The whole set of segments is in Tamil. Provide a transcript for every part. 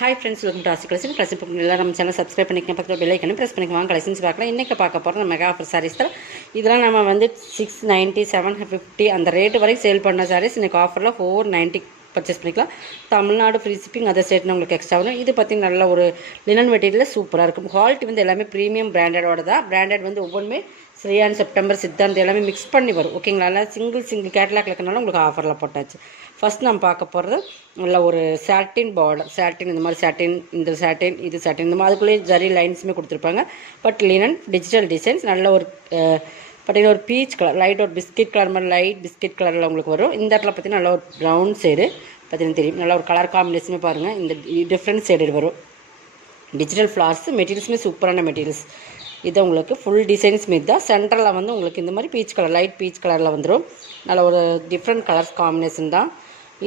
ஹாய் ஃப்ரெண்ட்ஸ், வெல்கம் டு ஆசி கலெக்ஷன். கலெக்ஷன் எல்லாம் நம்ம சேனல் சப்ஸ்கிரைப் பண்ணிக்கணும், பக்கத்தில் பெல் ஐக்கனை ப்ரெஸ் பண்ணிக்குவாங்க. கலெக்ஷன்ஸ் பார்க்கலாம். இன்றைக்கி பார்க்க போகிறோம் நம்ம மெகா ஆஃபர் சாரீஸ் தான். இதெல்லாம் நம்ம வந்து 690, 750 அந்த ரேட்டு வரைக்கும் சேல் பண்ண சாரீஸ் இன்றைக்கி ஆஃபரில் 490 பர்ச்சேஸ் பண்ணிக்கலாம். தமிழ்நாடு ஃப்ரீ ஷிப்பிங், அதர் ஸ்டேட்னு உங்களுக்கு எக்ஸ்ட்ரா வரும். இது பார்த்திங்கன்னா நல்ல ஒரு லினன் மெட்டீரியல் சூப்பராக இருக்கும். குவாலிட்டி வந்து எல்லாமே ப்ரீமியம் பிராண்டடோட தான். பிராண்டட் வந்து ஒவ்வொன்றுமே ஸ்ரீயான், செப்டம்பர், சித்தாந்த் எல்லாமே மிக்ஸ் பண்ணி வரும். ஓகேங்களா? எல்லாம் சிங்கிள் கேட்லாக் இருக்கனால உங்களுக்கு ஆஃபரில் போட்டாச்சு. ஃபஸ்ட் நம்ம பார்க்க போகிறது நல்ல ஒரு சாட்டின் பார்டர். சாட்டின் இந்த மாதிரி சாட்டின், இந்த சாட்டின், இது சாட்டின், இந்த மாதிரி அதுக்குள்ளேயே ஜரி லைன்ஸுமே கொடுத்துருப்பாங்க. பட் லினன் டிஜிட்டல் டிசைன்ஸ் நல்ல ஒரு பார்த்தீங்கன்னா ஒரு பீச் கலர், லைட் ஒரு பிஸ்கெட் கலர் மாதிரி லைட் பிஸ்கெட் கலரில் உங்களுக்கு வரும். இந்த இடத்துல பார்த்தீங்கன்னா நல்ல ஒரு ப்ரௌன் ஷேடு பார்த்தீங்கன்னா தெரியும். நல்ல ஒரு கலர் காம்பினேஷனே பாருங்கள். இந்த டிஃப்ரெண்ட் ஷேடு வரும். டிஜிட்டல் ஃப்ளார்ஸ் மெட்டீரியல்ஸுமே சூப்பரான மெட்டீரியல்ஸ். இது உங்களுக்கு ஃபுல் டிசைன்ஸ் மீது தான். சென்டரில் வந்து உங்களுக்கு இந்த மாதிரி பீச் கலர், லைட் பீச் கலரில் வந்துடும். நல்ல ஒரு டிஃப்ரெண்ட் கலர்ஸ் காம்பினேஷன் தான்.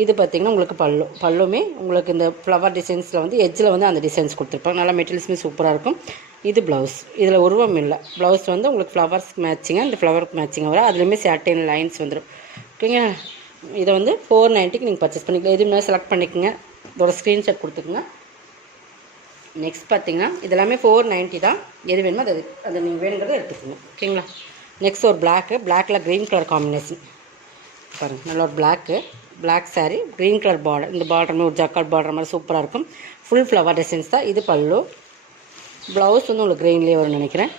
இது பார்த்திங்கன்னா உங்களுக்கு பல்லுமே உங்களுக்கு இந்த ஃப்ளவர் டிசைன்ஸில் வந்து எட்ஜில் வந்து அந்த டிசைன்ஸ் கொடுத்துருப்பாங்க. நல்லா மெட்டீரியல்ஸுமே சூப்பராக இருக்கும். இது ப்ளவுஸ். இதில் உருவம் இல்லை. ப்ளவுஸ் வந்து உங்களுக்கு ஃப்ளவர்ஸ் மேட்சிங்காக, இந்த ஃப்ளவருக்கு மேட்சிங்காக வரும். அதுலேயுமே சாட்டின் லைன்ஸ் வந்துடும். ஓகேங்க. இதை வந்து 490க்கு நீங்கள் பர்ச்சேஸ் பண்ணிக்கலாம். எது முன்னாடி செலக்ட் பண்ணிக்கோங்க, இதோட ஸ்க்ரீன்ஷாட் கொடுத்துக்குங்க. நெக்ஸ்ட் பார்த்திங்கன்னா இதெல்லாமே 490 தான். எது வேணுமோ அதை நீங்கள் வேணுங்கிறத எடுத்துக்கோங்க. ஓகேங்களா? நெக்ஸ்ட் ஒரு பிளாக்கில் க்ரீன் கலர் காம்பினேஷன் பாருங்கள். நல்ல ஒரு black sari, green colour border. இந்த பார்டருமே ஒரு ஜக்கார்ட் பார்டர் மாதிரி சூப்பராக இருக்கும். ஃபுல் ஃப்ளவர் டிசைன்ஸ் தான். இது பல்லு. ப்ளவுஸ் வந்து உங்களுக்கு க்ரீன்லேயே வரும்னு நினைக்கிறேன்.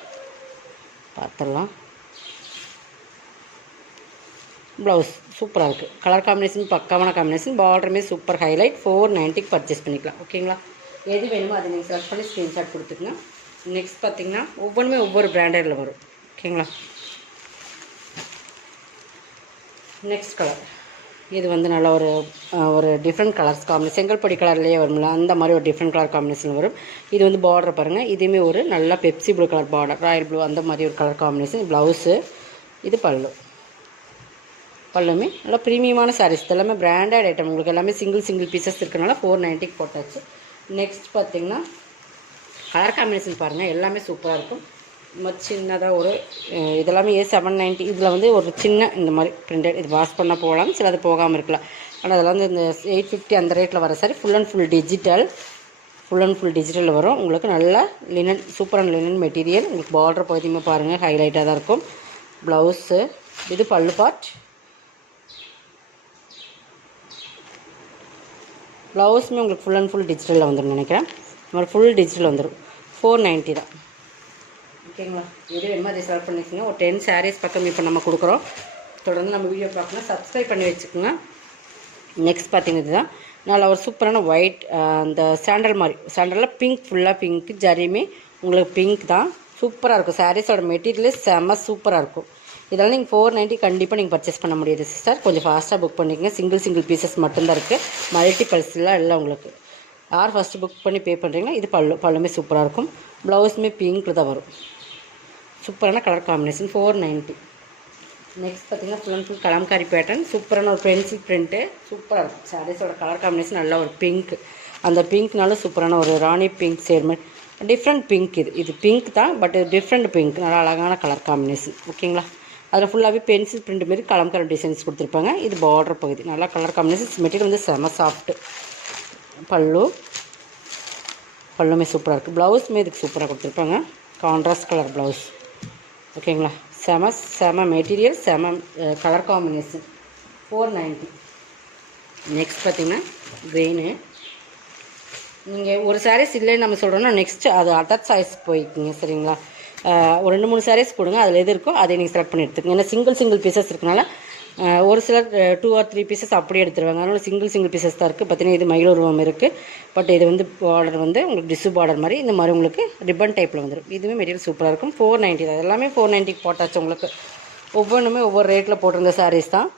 பார்த்துடலாம். ப்ளவுஸ் சூப்பராக இருக்குது. கலர் காம்பினேஷன் பக்காவான காம்பினேஷன். பார்டருமே சூப்பர் ஹைலைட். 490க்கு பர்ச்சேஸ் பண்ணிக்கலாம். ஓகேங்களா? எது வேணுமோ அதை நீங்கள் செலக்ட் பண்ணி ஸ்க்ரீன்ஷாட் கொடுத்துக்குங்க. நெக்ஸ்ட் பார்த்திங்கன்னா ஒவ்வொன்றுமே ஒவ்வொரு பிராண்டடில் வரும். ஓகேங்களா? Next colour. இது வந்து நல்ல ஒரு டிஃப்ரெண்ட் கலர்ஸ் காம்பினேஷன். செங்கல்படி கலர்லேயே வரும்ல, அந்த மாதிரி ஒரு டிஃப்ரெண்ட் கலர் காம்பினேஷன் வரும். இது வந்து பார்டர் பாருங்கள். இதுவுமே ஒரு நல்ல Pepsi blue colour border, Royal blue அந்த மாதிரி ஒரு கலர் காம்பினேஷன். ப்ளவுஸு. இது பல்லுமே நல்லா ப்ரீமியமான சாரீஸ். எல்லாமே பிராண்டட் ஐட்டம். உங்களுக்கு எல்லாமே சிங்கிள் பீசஸ் இருக்கிறனால 490க்கு போட்டாச்சு. நெக்ஸ்ட் பார்த்திங்கன்னா கலர் காம்பினேஷன் பாருங்கள். எல்லாமே சூப்பராக இருக்கும். சின்னதாக ஒரு இதெல்லாமே 790. இதில் வந்து ஒரு சின்ன இந்த மாதிரி பிரிண்டட். இது வாஷ் பண்ணால் போகலாம், சில அது போகாமல் இருக்கலாம். ஆனால் அதெல்லாம் வந்து இந்த 850 அந்த ரேட்டில் வர sorry full and full digital வரும். உங்களுக்கு நல்ல லினன், சூப்பரான லினன் மெட்டீரியல். உங்களுக்கு பார்டர் பகுதியுமே பாருங்கள் ஹைலைட்டாக தான் இருக்கும். ப்ளவுஸு. இது பல்லு பார்ட். ப்ளவுஸுமே உங்களுக்கு ஃபுல் அண்ட் ஃபுல் டிஜிட்டலில் வந்துடும் நினைக்கிறேன். இந்த மாதிரி ஃபுல் டிஜிட்டல் வந்துடும். 490 தான். ஓகேங்களா? இது வேணுமா அதை செலக்ட் பண்ணிக்கோங்க. ஒரு 10 சாரீஸ் பக்கம் இப்போ நம்ம கொடுக்குறோம். தொடர்ந்து நம்ம வீடியோ பார்க்கணும். சப்ஸ்கிரைப் பண்ணி வச்சுக்கோங்க. நெக்ஸ்ட் பார்த்திங்கன்னா இதுதான் நல்லா ஒரு சூப்பரான ஒயிட், அந்த சாண்டலில் பிங்க், ஃபுல்லாக பிங்க் ஜரியுமே உங்களுக்கு பிங்க் தான். சூப்பராக இருக்கும். சாரீஸோட மெட்டீரியலே செம்ம சூப்பராக இருக்கும். இதெல்லாம் நீங்கள் 490 கண்டிப்பாக நீங்கள் பர்ச்சேஸ் பண்ண முடியாது சிஸ்டர். கொஞ்சம் ஃபாஸ்ட்டாக புக் பண்ணிக்கோங்க. சிங்கிள் பீசஸ் மட்டும்தான் இருக்குது. மல்டிபல்ஸ்லாம் இல்லை உங்களுக்கு. யார் ஃபஸ்ட்டு புக் பண்ணி பே பண்ணுறீங்களோ. இது பல்லுமே சூப்பராக இருக்கும். ப்ளவுஸுமே பிங்க்கில் தான் வரும். சூப்பரான கலர் காம்பினேஷன். 490. நெக்ஸ்ட் பார்த்திங்கன்னா full and full Kalamkari pattern. சூப்பரான ஒரு பென்சில் பிரிண்ட்டு சூப்பராக இருக்கும். சாரீஸோட கலர் காம்பினேஷன் நல்லா ஒரு பிங்க். அந்த பிங்க்னாலும் சூப்பரான ஒரு ராணி பிங்க் ஷேட் மாதிரி டிஃப்ரெண்ட் பிங்க். இது பிங்க் தான், பட் டிஃப்ரெண்ட் பிங்க். நல்லா அழகான கலர் காம்பினேஷன். ஓகேங்களா? அதில் ஃபுல்லாகவே பென்சில் பிரிண்ட் மாரி கலம்காரி டிசைன்ஸ் கொடுத்துருப்பாங்க. இது பார்டர் பகுதி. நல்லா கலர் காம்பினேஷன். மெட்டீரியல் வந்து செம சாஃப்ட்டு. பல்லுமே சூப்பராக இருக்குது. ப்ளவுஸுமே இதுக்கு சூப்பராக கொடுத்துருப்பாங்க. Contrast colour blouse. ஓகேங்களா? செம மெட்டீரியல், செம கலர் காம்பினேஷன். 490. நெக்ஸ்ட் பார்த்திங்கன்னா க்ரீனு. நீங்கள் ஒரு சாரீஸ் இல்லைன்னு நம்ம சொல்கிறோன்னா நெக்ஸ்ட்டு அது அதர் சாய்ஸ் போய்க்குங்க. சரிங்களா? ஒரு 2-3 சாரீஸ் கொடுங்க. அதில் எது இருக்கோ அதை நீங்கள் செலக்ட் பண்ணி எடுத்துக்கோங்க. ஏன்னா சிங்கிள் பீசஸ் இருக்கனால ஒரு சிலர் 2 or 3 பீசஸ் அப்படியே எடுத்துருவாங்க. அதனால் சிங்கிள் பீசஸ் தான் இருக்குது. பார்த்தீங்கன்னா இது மயில் உருவம் இருக்குது. பட் இது வந்து பார்டர் வந்து உங்களுக்கு டிஷ்யூ பார்டர் மாதிரி இந்த மாதிரி உங்களுக்கு ரிப்பன் டைப்பில் வந்துடும். இதுவுமே மெட்டீரியல் சூப்பராக இருக்கும். 490 தான். எல்லாமே 490 போட்டாச்சு. உங்களுக்கு ஒவ்வொன்றுமே ஒவ்வொரு ரேட்டில் போட்டிருந்த சாரீஸ் தான்.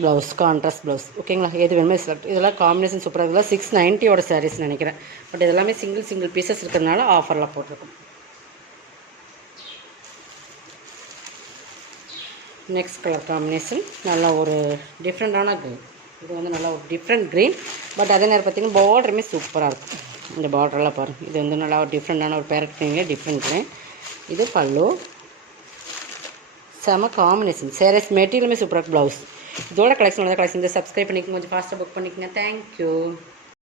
Blouse contrast blouse. ஓகேங்களா? எது வேணுமே செலக்ட். இதெல்லாம் காம்பினேஷன் சூப்பராக. இதெல்லாம் 690 சாரீஸ் நினைக்கிறேன். பட் இதெல்லாமே சிங்கிள் பீசஸ் இருக்கிறதுனால ஆஃபரில் போட்டிருக்கும். நெக்ஸ்ட் கலர் காம்பினேஷன் நல்லா ஒரு டிஃப்ரெண்ட்டான க்ரீன். இது வந்து நல்லா ஒரு டிஃப்ரெண்ட் க்ரீன். பட் அதே நேரம் பார்த்திங்கன்னா பார்டருமே சூப்பராக இருக்கும். இந்த பார்டரெல்லாம் பாருங்கள். இது வந்து நல்லா ஒரு டிஃப்ரெண்ட்டான ஒரு பேரட் க்ரீன்லேயே டிஃப்ரெண்ட் க்ரீன். இது பல்லு. செம காம்பினேஷன். சாரீஸ் மெட்டீரியலுமே சூப்பராக. ப்ளவுஸ் இதோட கலெக்ஷன் சப்ஸ்கிரைப் பண்ணிக்கோங்க, கொஞ்சம் ஃபாஸ்ட்டாக புக் பண்ணிக்கோங்க. தேங்க்யூ.